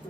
Hello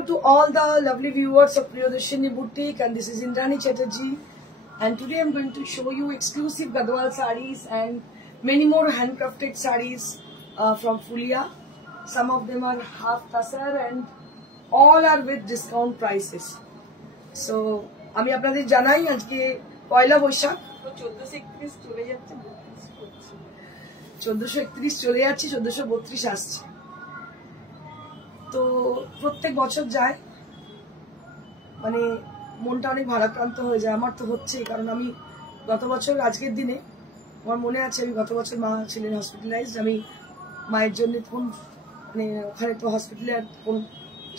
to all the lovely viewers of Priyadarshini Boutique, and this is Indrani Chatterjee, and today I'm going to show you exclusive Gadwal sarees and many more handcrafted sarees from Fulia. Some of them are half tasar and all are with discount prices. So আমি আপনাদের জানাই আজকে পয়লা বৈশাখ 1431 চলে যাচ্ছে 1432 আসছে। তো প্রত্যেক বছর যায় মানে মনটা অনেক ভারাক্রান্ত হয়ে যায়। আমার তো হচ্ছেই, কারণ আমি গত বছর আজকের দিনে আমার মনে আছে আমি গত বছর মা ছিলেন হসপিটালাইজড। আমি মায়ের জন্য তখন মানে ওখানে তো হসপিটালে আর কোন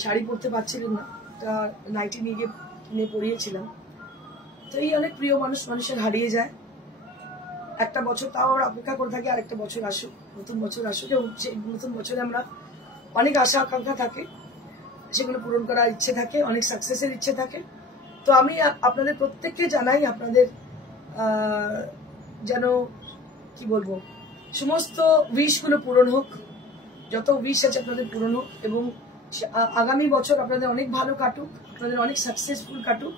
শাড়ি পরতে পারছিলেন না, তা নাইটি নিয়ে গিয়ে কিনে পরিয়েছিলাম। তো এই অনেক প্রিয় মানুষের হারিয়ে যায়। একটা বছর তাও আমরা অপেক্ষা করে থাকি আরেকটা বছর আসুক, নতুন বছর আসুক, এবং সেই নতুন বছরে আমরা অনেক আশা আকাঙ্ক্ষা থাকে, সেগুলো পূরণ করার ইচ্ছে থাকে, অনেক সাকসেসের ইচ্ছে থাকে। তো আমি আপনাদের প্রত্যেককে জানাই আপনাদের যেন কি বলবো সমস্ত উইশগুলো পূরণ হোক, যত উইশ আছে আপনাদের পূরণ হোক, এবং আগামী বছর আপনাদের অনেক ভালো কাটুক, আপনাদের অনেক সাকসেসফুল কাটুক,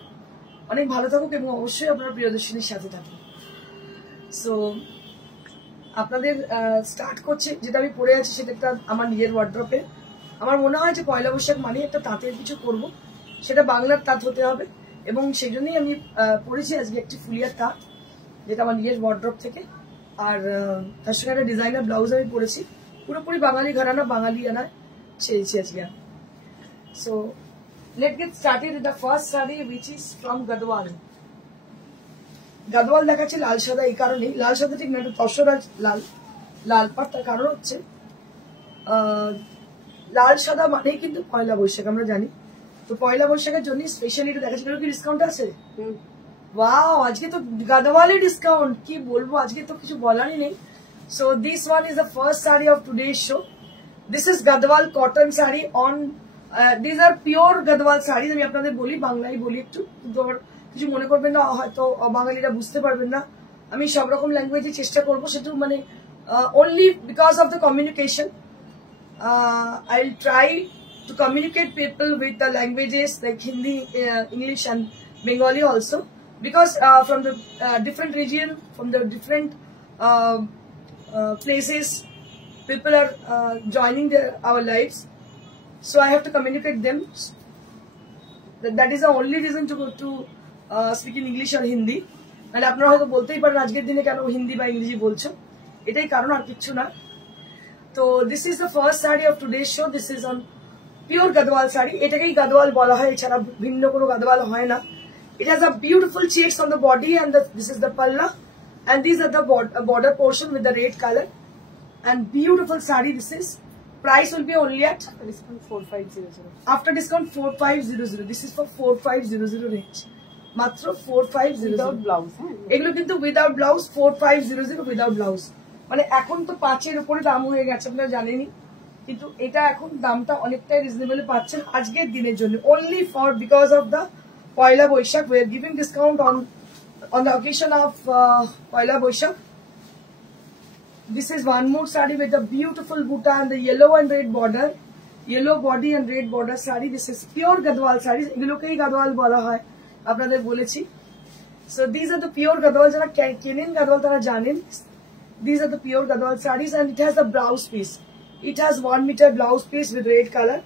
অনেক ভালো থাকুক, এবং অবশ্যই আপনারা প্রিয়দর্শিনীর সাথে থাকুন। সো আপনাদের স্টার্ট করছে যেটা আমি পরে আছি সেটা একটা আমার নিজের ওয়ার্ড্রপে। আমার মনে হয় যে পয়লা বৈশাখ মানে একটা তাঁতের কিছু করব, সেটা বাংলার তাঁত হতে হবে, এবং সেই জন্যই আমি পরেছি আজকে একটি ফুলিয়ার তাঁত, যেটা আমার নিজের ওয়ার্ড্রপ থেকে। আর তার সঙ্গে একটা ডিজাইনার ব্লাউজ আমি পরেছি, পুরোপুরি বাঙালি ঘরানা বাঙালি আনায় ছেড়েছি আজকে। So late get started with the first sari which is from Gadwal. Gadwal দেখাচ্ছে লাল সাদা, এই কারণেই লাল সাদা ঠিক না, একটু তসরা লাল লাল পাট। তার কারণ হচ্ছে লাল সাদা মানেই কিন্তু পয়লা বৈশাখ আমরা জানি। তো পয়লা বৈশাখের জন্য স্পেশালি এটা দেখাচ্ছে। কি ডিসকাউন্ট আছে? ওয়াও, আজকে তো গাদওয়ালে ডিসকাউন্ট, কি বলবো, আজকে তো কিছু বলারই নেই। So this one is the first sari of today's show. This is Gadwal cotton sari on this are pure Gadwal sari. আমি আপনাদের বলি, বাংলায় বলি একটু, কিন্তু আবার কিছু মনে করবেন না, হয়তো বাঙালিরা বুঝতে পারবেন না। আমি সব রকম ল্যাঙ্গুয়েজে চেষ্টা করবো, সেটু মানে only because of the communication. I'll try to communicate people with the languages like Hindi, English and Bengali also, because from the different region, from the different places, people are joining our lives. So I have to communicate them. That is the only reason to speak in English or Hindi. And আপনারা হয়তো বলতেই পারেন আজকের দিনে কেন হিন্দি বা ইংরেজি বলছো, এটাই কারণ, আর কিছু না। তো this is the first sari of today's show. This is on pure Gadwal sari. এটাকেই গাদওয়াল বলা হয়, এছাড়া ভিন্ন কোনো গাদওয়াল হয় না। It has a beautiful checks on the body, and this is the palla, and these are the border portion with the red color, and beautiful saree. This is price will be only at discount 4500. After discount 4500. This is for 4500 range. মাত্র 4500 without blouse. এগুলো কিন্তু without blouse, 4500 without blouse. মানে এখন তো 5 এর উপরে দাম হয়ে গেছে, আপনারা জানেনই, কিন্তু এটা এখন দামটা অনেকটাই রিজনেবল পাচ্ছেন আজকের দিনের জন্য। Only for because of the Poila Boishakh we are giving discount on the occasion of Poila Boishakh. This is one more saree with a beautiful buta and the yellow and red border, yellow body and red border saree. This is pure gadwal sarees, এগুলোকেই গাদওয়াল বলা হয়, আপনাদের বলেছি। So these are the pure gadwal, যারা কেনেন গাদওয়াল তারা জানেন। These are the pure gadwal sarees, and it has a blouse piece. It has 1 meter blouse piece with red color,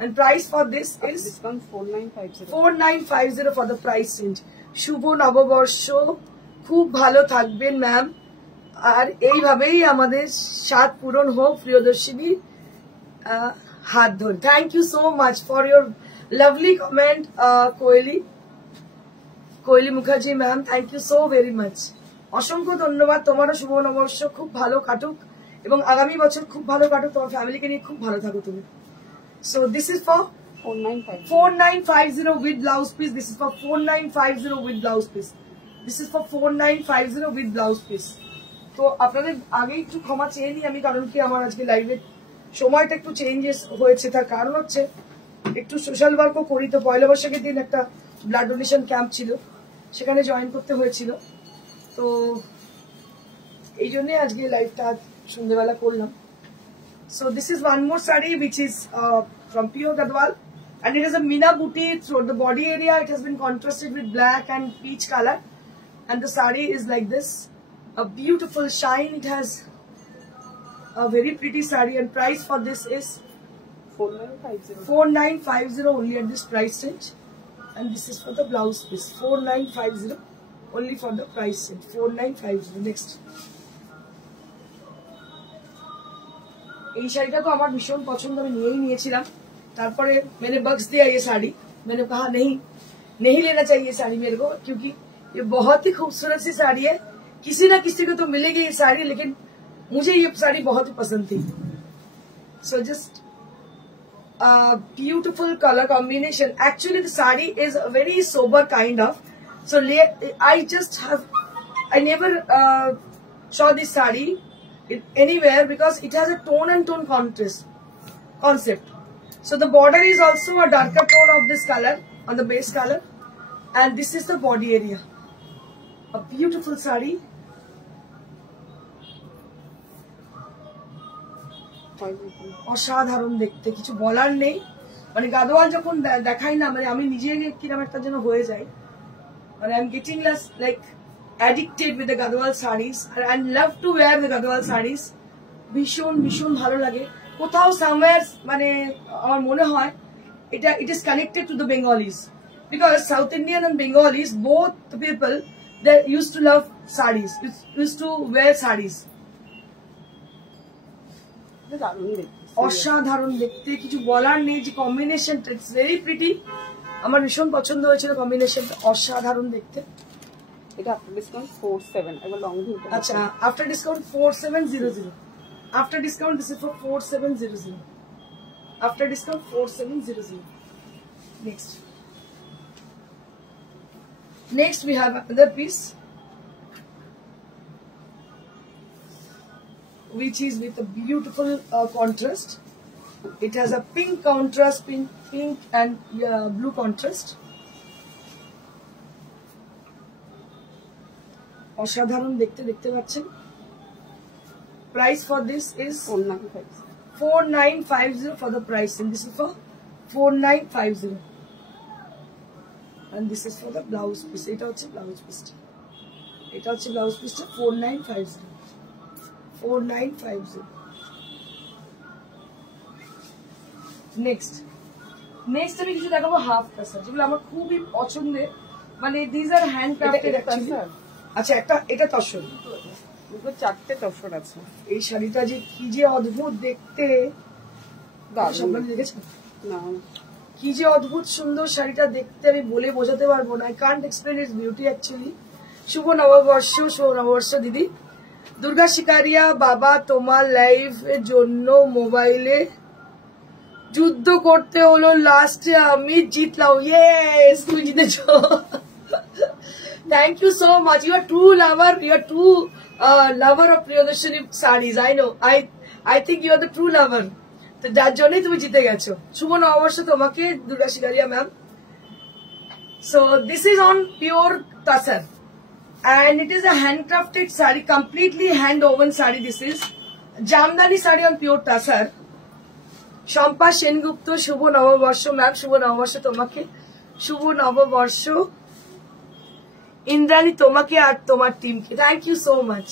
and price for this is discount 4950. 4950 for the price range. শুভ নববর্ষ, খুব ভালো থাকবেন ma'am, আর এইভাবেই আমাদের স্বাদ পূরণ হোক প্রিয়দর্শিনী হাত ধরে। Thank you so much for your lovely comment Koyeli Mukherjee ma'am, thank you so very much. অসংখ্য ধন্যবাদ। তোমারও শুভ নববর্ষ খুব ভালো কাটুক, এবং আগামী বছর খুব ভালো কাটুক, তোমার ফ্যামিলিকে নিয়ে খুব ভালো থাকো তুমি। So this is for 4950 with blouse piece. This is for 4950 with blouse piece. This is for 4950 with blouse piece. তো আপনাদের আগে একটু ক্ষমা চেয়ে নিই আমি, কারণ কি আমার আজকে লাইভে সময়টা একটু চেঞ্জেস হয়েছে। তার কারণ হচ্ছে একটু সোশ্যাল ওয়ার্কও করি, তো পয়লা বৈশাখের দিন একটা ব্লাড ডোনেশন ক্যাম্প ছিল, সেখানে জয়েন করতে হয়েছিল, তো এই জন্য আজকে লাইভটা সন্ধ্যেবেলা করলাম। So this is one more sari which is from pure Gadwal, and it is a Meena booty through the body area. It has been contrasted with black and peach color, and the sari is like this, a beautiful shine. It has a very pretty sari, and price for this is 4950 only at this price range. And this is for the blouse piece, 4950 only for the price range, 4950. Next, এই শাড়িটা তো আমার ভীষণ পছন্দ, আমি নিয়েই নিয়েছিলাম। তারপরে मैंने बक्स दिया ये साड़ी, मैंने कहा नहीं लेना चाहिए साड़ी मेरे को, क्योंकि ये बहुत ही खूबसूरत सी साड़ी है, किसी ना किसी को तो मिलेगी ये साड़ी, लेकिन मुझे ये साड़ी बहुत ही पसंद थी। So just beautiful color combination. Actually the sari is a very sober kind of, so I never saw this sari anywhere because it has a tone and tone concept. So the border is also a darker tone of this color on the base color, and this is the body area. A beautiful sari. অসাধারণ দেখতে, কিছু বলার নেই। মানে গাদোয়াল যখন দেখাই না, মানে আমি নিজে কিরকম একটা যেন হয়ে যাই, মানে I am getting like addicted with the Gadwal saris, আর I love to wear the Gadwal saris. ভীষণ ভীষণ ভালো লাগে। কোথাও সামওয়্যার মানে আমার মনে হয় এটা it is connected to the Bengalis, because south Indian and Bengalis both people they use to love saris, use to wear saris. অসাধারণ দেখতে, কিছু বলার নেই। যে কম্বিনেশনটা ইটস ভেরি প্রিটি, আমার ভীষণ পছন্দ হয়েছিল কম্বিনেশনটা, অসাধারণ দেখতে। এটা আফটার ডিসকাউন্ট 47, একবার লং ভিউ। আচ্ছা, after discount 4700, after discount this is for 4700, after discount 4700. Next we have another piece which is with a beautiful contrast. It has a pink contrast, pink and blue contrast. অসাধারণ দেখতে পাচ্ছেন। Price for this is 4950 for the price, and this is for 4950, and this is for the blouse piece. Eta hocche blouse piece, eta hocche blouse piece 4950. Next আমি কিছু দেখাবো half কাসার, যেগুলো আমার খুবই পছন্দের। মানে this are hand crafted actually. আচ্ছা, এটা তসর, চারটে তসর আছে। এই শাড়িটা যে কি যে অদ্ভুত দেখতে, দেখেছেন না? কি যে অদ্ভুত সুন্দর শাড়িটা দেখতে, আমি বলে বোঝাতে পারবো না। I can't explain its beauty actually. শুভ নববর্ষ দিদি। দুর্গা শিকারিয়া বাবা, তোমার লাইভ এর জন্য মোবাইলে যুদ্ধ করতে হলো, লাস্টে আমি জিতলাম। ইয়েস, তুমি জিতেছ। Thank you so much. You are true lover. You are true lover of Priyadarshini sarees. I know. I think you are the true lover. তো যার জন্যই তুমি জিতে গেছো। শুভ নববর্ষ তোমাকে Durga Sikaria ma'am. So this is on pure tasar, and it is a handcrafted saree, completely hand woven saree. This is Jamdani saree on pure tasar. Shampa Sengupta, শুভ নববর্ষ ম্যাম। শুভ নববর্ষ তোমাকে, শুভ নববর্ষ ইন্দ্রাণী তোমাকে আর তোমার টিমকে। Thank you so much.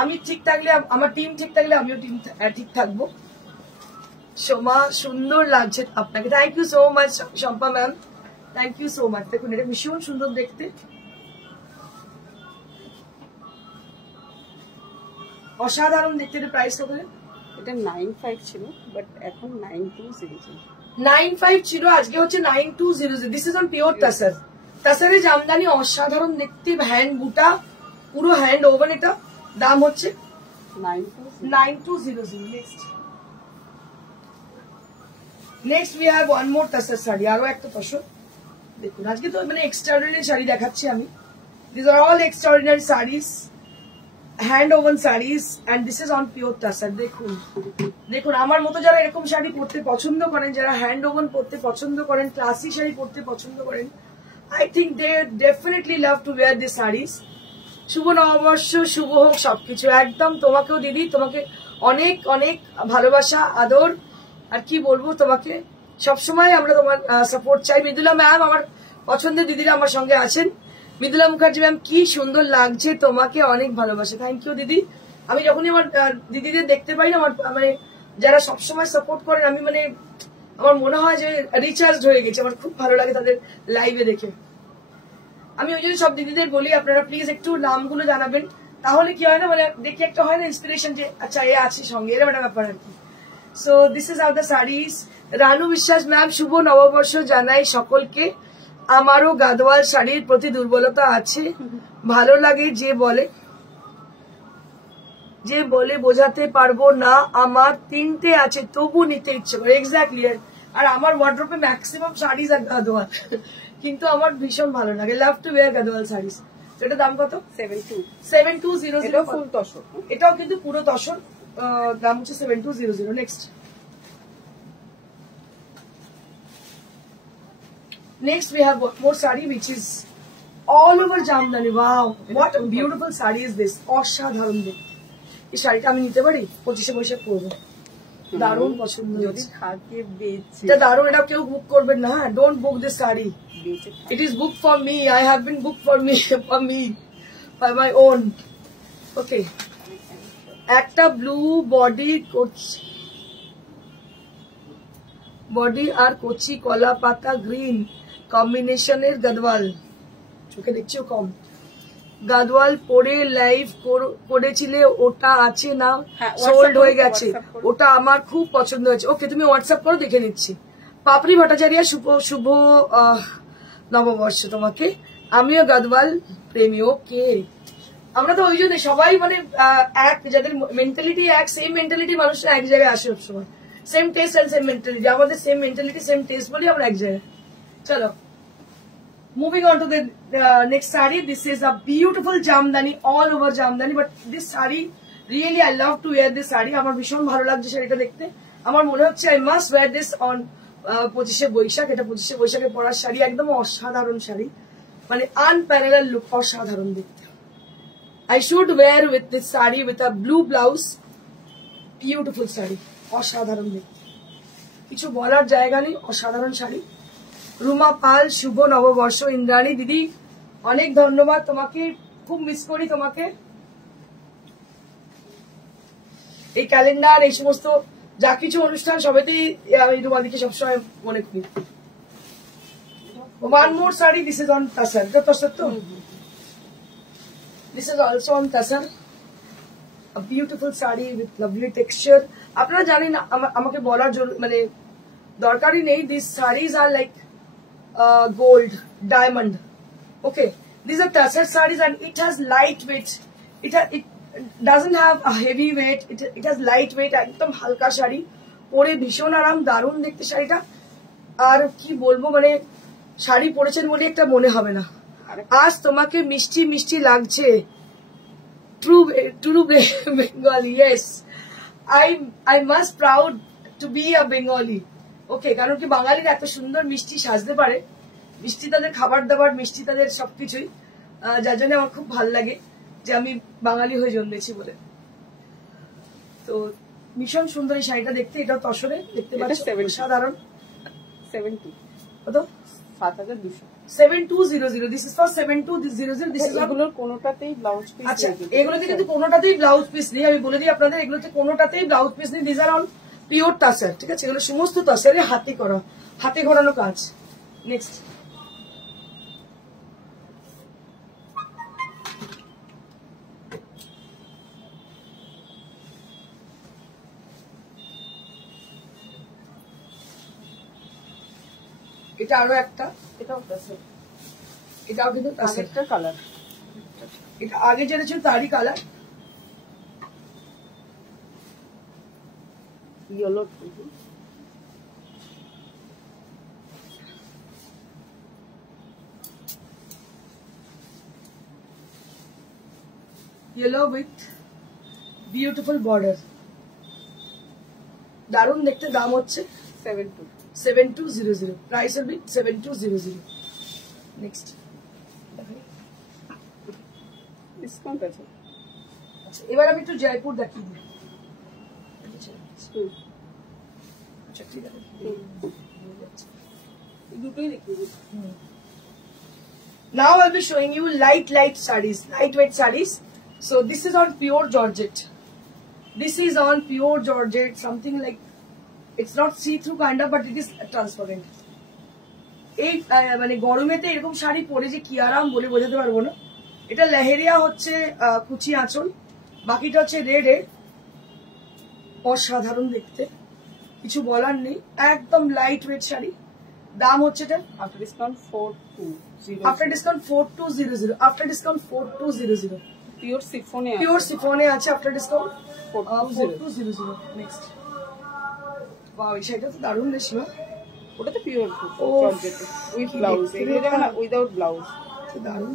আমি ঠিক থাকলে, আমার টিম ঠিক থাকলে আমিও ঠিক থাকবো। সোমা, সুন্দর লাগছে আপনাকে। Thank you so much Shampa ma'am, thank you so much. দেখুন এটা ভীষণ সুন্দর দেখতে, অসাধারণ দেখতে। এটা প্রাইস কত? এটা 95 ছিল, বাট এখন 9200। 95 ছিল, আজকে হচ্ছে 9200। This is on pure তাসার। তাসারে Jamdani অসাধারণ দেখতে, হ্যান্ড বুটা, পুরো হ্যান্ড ওভেন। এটা দাম হচ্ছে 9200। Next we have one more tasar sari, আরো একটা তসর। দেখুন আজকে তো মানে এক্সট্রাঅর্ডিনারি শাড়ি দেখাচ্ছি আমি। This are all extraordinary saris. Hand woven saris and this is on pure tussar. দেখুন দেখুন আমার মতো যারা এরকম শাড়ি পরতে পছন্দ করেন, যারা হ্যান্ড ওভেন পরতে পছন্দ করেন, ক্লাসি শাড়ি পরতে পছন্দ করেন, I think they definitely love to wear this saris. শুভ নববর্ষ, শুভ হোক সবকিছু। একদম তোমাকেও দিদি, তোমাকে অনেক অনেক ভালোবাসা, আদর, আর কি বলবো তোমাকে, সবসময় আমরা তোমার সাপোর্ট চাই। মৃদুলা ম্যাম আমার পছন্দের দিদিরা আমার সঙ্গে আছেন। মৃদুলা মুখার্জি ম্যাম, কি সুন্দর লাগছে তোমাকে, অনেক ভালোবাসা। থ্যাংক ইউ দিদি। আমি যখনই আমার দিদিদের দেখতে পাই না, আমার মানে যারা সবসময় সাপোর্ট করেন, আমি মানে আমার মনে হয় যে রিচার্জ হয়ে গেছে। আমার খুব ভালো লাগে তাদের লাইভে দেখে। আমি ওই জন্য সব দিদিদের বলি আপনারা প্লিজ একটু নামগুলো জানাবেন, তাহলে কি হয় না, মানে দেখে একটা হয় না ইন্সপিরেশন যে আচ্ছা এ আছে সঙ্গে, এরকম একটা ব্যাপার আর কি। So this is how the saris. Ranu বিশ্বাস ম্যাম, শুভ নববর্ষ জানাই সকলকে। আমারও গাদোয়াল শাড়ির প্রতি দুর্বলতা আছে, ভালো লাগে যে বলে বোঝাতে পারবো না। আমার 3টে আছে তবু নিতে ইচ্ছে করে। এক্স্যাক্টলি। আর আমার ওয়ার্ড্রোপে ম্যাক্সিমাম শাড়িজ আর গাদোয়াল, কিন্তু আমার ভীষণ ভালো লাগে, লাভ টু ওয়্যার গাদোয়াল শাড়িজ। এটার দাম কত? 7200। ফুল তসর, এটাও কিন্তু পুরো তসর, দাম হচ্ছে 7200। Next we have one more sari which is all over Jamdani. wow, what a beautiful sari is this, অসাধারণ দেখতে। এই শাড়িটা আমি নিতে পারি, 25শে বৈশাখ পরবো, দারুণ পছন্দ যদি থাকে বেচে। এটা দারুণ, এটা কেউ বুক করবেন না, হ্যাঁ, don't book this sari, it is booked for me, I have been booked for me by my own. okay, একটা ব্লু বডি আর কচি কলা পাতা গ্রিন কম্বিনেশনের গাদওয়াল, চোখে দেখছিও কম, গাদওয়াল পরে লাইভ করেছিলে, ওটা আছে না? সোল্ড হয়ে গেছে, ওটা আমার খুব পছন্দ হয়েছে। ওকে, তুমি হোয়াটসঅ্যাপ করো, দেখে নিচ্ছি। পাপড়ি ভট্টাচার্য, শুভ নববর্ষ তোমাকে। আমিও গাদওয়াল প্রেমী। ওকে, আমরা তো ওই জন্য সবাই মানে এক, যাদের মেন্টালিটি এক, সেম মেন্টালিটি মানুষরা এক জায়গায় আসে সবসময়, same taste and same mentality. আমাদের সেম মেন্টালিটি সেম টেস্ট বলি আমরা এক জায়গায়। চলো, moving on to the next saree. This is a beautiful Jamdani, all over Jamdani, but this saree really I love to wear this saree. আমার ভীষণ ভালো লাগছে শাড়িটা দেখতে। আমার মনে হচ্ছে I must wear this on 25শে Boishakh. এটা 25শে বৈশাখে পরার শাড়ি, একদম অসাধারণ শাড়ি, মানে unparalleled look, অসাধারণ দেখতে। I should wear with this saree with a blue blouse. Beautiful sari, অসাধারণ দেখতে, কিছু বলার জায়গা নেই, অসাধারণ শাড়ি। রুমা পাল, শুভ নববর্ষ। ইন্দ্রাণী দিদি, অনেক ধন্যবাদ তোমাকে, খুব মিস করি তোমাকে। এই ক্যালেন্ডার, এই সমস্ত যা কিছু অনুষ্ঠান সবেতেই আমি রুমাদিকে সবসময় মনে করি। One more sari, this is on tasar, tasar তো, this is also on tasar. A beautiful sari with lovely texture. আপনারা জানেন, আমাকে বলার মানে দরকারই নেই, this saris are like gold, diamond. Okay, these are tussar sarees and it has light weight. It doesn't have a heavy weight. It has light weight. একদম হালকা শাড়ি, পরে ভীষণ আরাম, দারুণ দেখতে শাড়িটা। আর কি বলবো, মানে শাড়ি পরেছেন বলে একটা মনে হবে না। আজ তোমাকে মিষ্টি মিষ্টি লাগছে, true Bengali. Yes, I must proud to be a Bengali. ওকে, কারণ কি বাঙালিরা এত সুন্দর মিষ্টি সাজতে পারে, মিষ্টি তাদের খাবার দাবার, মিষ্টি তাদের সবকিছুই, যার জন্য আমার খুব ভালো লাগে যে আমি বাঙালি হয়ে জন্মেছি বলে। তো ভীষণ সুন্দর এই শাড়িটা দেখতে, এটাও তসরে, দেখতে পাচ্ছ, সাধারণ 70 কত? 7200। 7200। This is for 7200। This is এগুলোর কোনোটাতেই ব্লাউজ পিস। আচ্ছা, এগুলোতে কিন্তু কোনোটাতেই ব্লাউজ পিস নেই, আমি বলে দিই আপনাদের, এগুলোতে কোনোটাতেই ব্লাউজ পিস নেই। দিস আর অন পিওর তাসার, ঠিক আছে? এগুলো সমস্ত তাসারে হাতে করা, হাতে ঘোরানো কাজ। নেক্সট, এটা আরো একটা, এটাও তাসার, এটাও কিন্তু তাসারটা কালার, এটা আগে যেটা ছিল তারই colour, yellow. yellow with beautiful border. দারুন দেখতে, দাম হচ্ছে 7200, price will be 7200. Next discount আছে। আচ্ছা, এবার আমি একটু জয়পুর দেখিয়ে দিই। আচ্ছা ঠিক আছে, দুটোই দেখিয়ে দিই। Now I'll be showing you light sarees, lightweight sarees. So this is on pure georgette. This is on pure georgette, something like, it's not see-through kind of, but it is transparent. এই মানে গরমেতে এরকম শাড়ি পরে যে কি আরাম বলে বোঝাতে পারবো না। এটা লেহেরিয়া হচ্ছে কুচি আঁচল, বাকিটা হচ্ছে রেড এ, অসাধারণ দেখতে, কিছু বলার নেই, একদম লাইট ওয়েট শাড়ি। দাম হচ্ছে এটা after discount 4200, after discount 4200, after discount 4200, pure সিফনে আছে, পিওর সিফনে আছে, আফটার ডিসকাউন্ট 4200। নেক্সট, ওয়াও এই শাড়িটা তো দারুণ রে শিবা, ওটা তো পিওর ও, জর্জেট উইথ কি ব্লাউজ, দেখতে এগুলো যেমন না। Without blouse. দারুণ।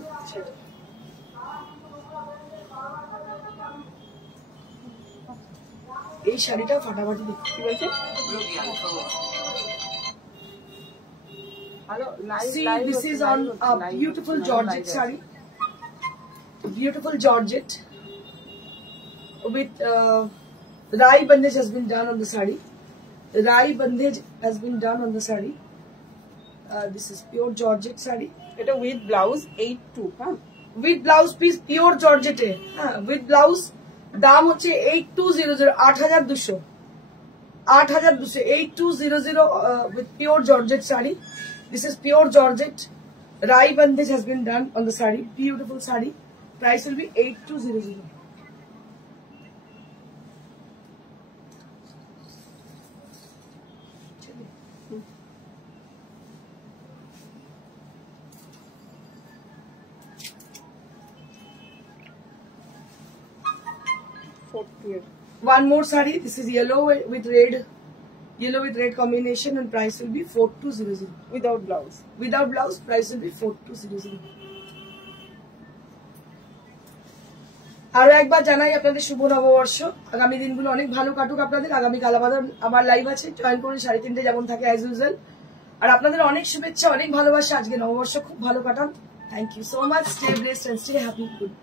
এই শাড়িটা ফাটাফাটি দেখতে। কি বলছে? Hello See, this is on a beautiful georgette saree. Beautiful georgette with rai bandage has been done on the saree. Rai bandage has been done on the saree. This is pure georgette saree. এটা with blouse 82, হ্যাঁ With blouse piece pure georgette. With blouse দাম হচ্ছে 8200, 8200, 8200 with pure georgette saree. This is pure georgette. Rai bandage has been done on the saree. Beautiful saree. Price will be 8200. One more saree. This is yellow with red combination, and price will be 4200. Without blouse. Without blouse, price will be 4200. আরো একবার জানাই আপনাদের শুভ নববর্ষ, আগামী দিনগুলো অনেক ভালো কাটুক আপনাদের। আগামীকাল আমার লাইভ আছে, জয়েন করুন 3:30 যেমন থাকে অ্যাজ ইউজুয়াল। আর আপনাদের অনেক শুভেচ্ছা, অনেক ভালোবাসা, আজকে নববর্ষ খুব ভালো কাটান। Thank you so much, stay blessed and stay happy. Good.